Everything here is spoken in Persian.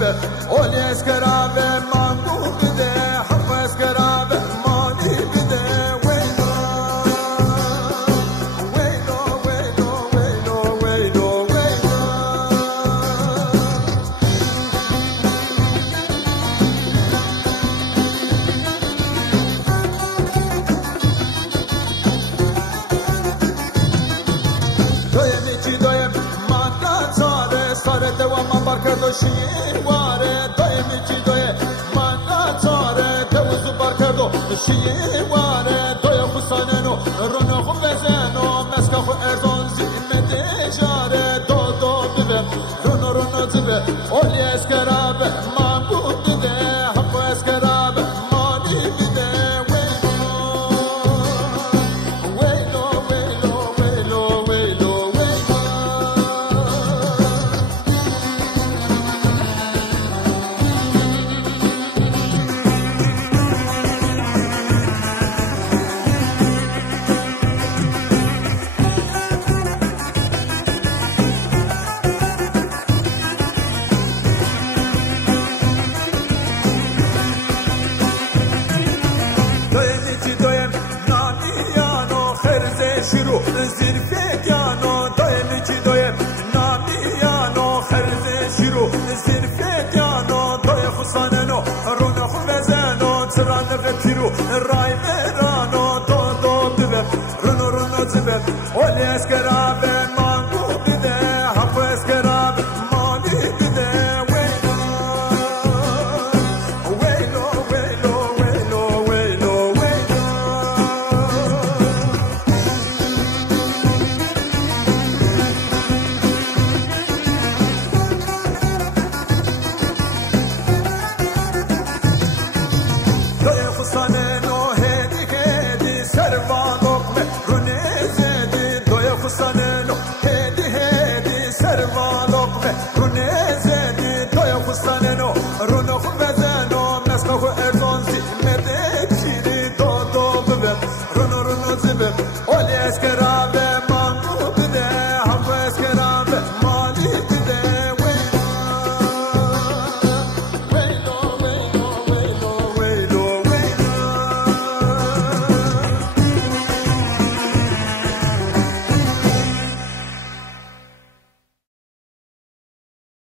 بده اولی اسکرابه مانگو بده حق اسکرابه مانی بده ویلو ویلو ویلو ویلو ویلو ویلو دویمی چی دویم من نتاره ساره دوام من برکرد شیواره دویمی چی دویم من نتاره دوزو برکرد شیواره دوی خساننو رونو خو بزنو مسکا خو ارزان زیمه دیجاره دو دو بده رونو زبه اولی اسکرابه من بود بده حق اسکرابه مانی بده ویلو ویلو ویلو ویلو ویلو شروع زیر فکیانو دایمی چی دایم نامیانو خرز شروع زیر فکیانو دای خساننو رونو خو بزنو ترانه و پیرو رای مرانو دو ببر رونو زبر اولی اسکرابه مانگو بده حق اسکرابه مانی بده ویلو ویلو ویلو ویلو ویلو خسانه نو